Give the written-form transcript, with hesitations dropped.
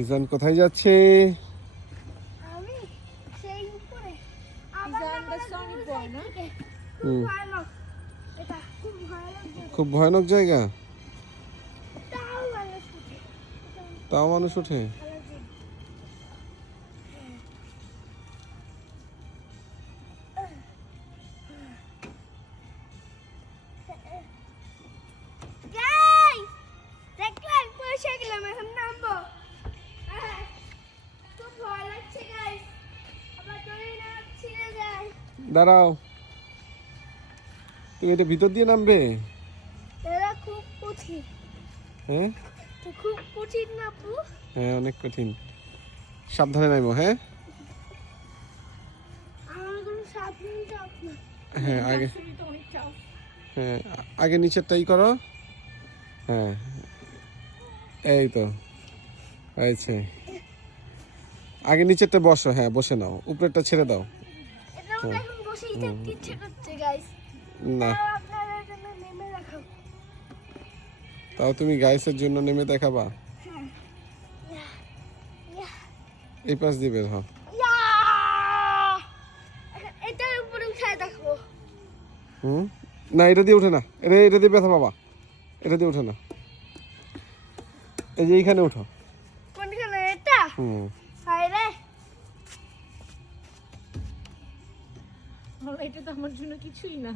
ইজান কোথায় যাচ্ছে? আমি সেই উপরে খুব ভয়ানক জায়গা, তাও মানুষ উঠে। তাও মানুষ ওঠে। Guys, দেখলেন পয়সা গেলাম, এখন নামবো। খুব ভয় লাগছে guys, আবার দড়ি না ছিঁড়ে যায়। দাঁড়াও, তুমি এটা ভিতর দিয়ে নামবে? এটা খুব কঠিন। হ্যাঁ তো খুব কঠিন না আপু? হ্যাঁ, অনেক কঠিন। সাবধানে নামো। হ্যাঁ আমার কোনো সাবধানে চাপ না। হ্যাঁ, আগে নিচেরটাই করো। হ্যাঁ, এই তো হয়েছে। আগে নিচেরটা বসো, হ্যাঁ বসে নাও, উপরেরটা ছেড়ে দাও। এটা আমাকে এখন বসেই থাকতে ইচ্ছে করছে guys। না, তাও আপনাদের জন্য নেমে রাখাবো। তাও তুমি গাইসের জন্য নেমে দেখাবা। হ্যাঁ। এই পাশ দিয়ে বের হও। ইয়া! এটার উপরে উঠায় দেখো। না, এটা দিয়ে ওঠে না, এটা দিয়ে ব্যথা পাবা, এটা দিয়ে ওঠে না। এই যে এইখানে ওঠো। কোনখানে এটা? হায় রে, এটা তো আমার জন্য কিছুই না।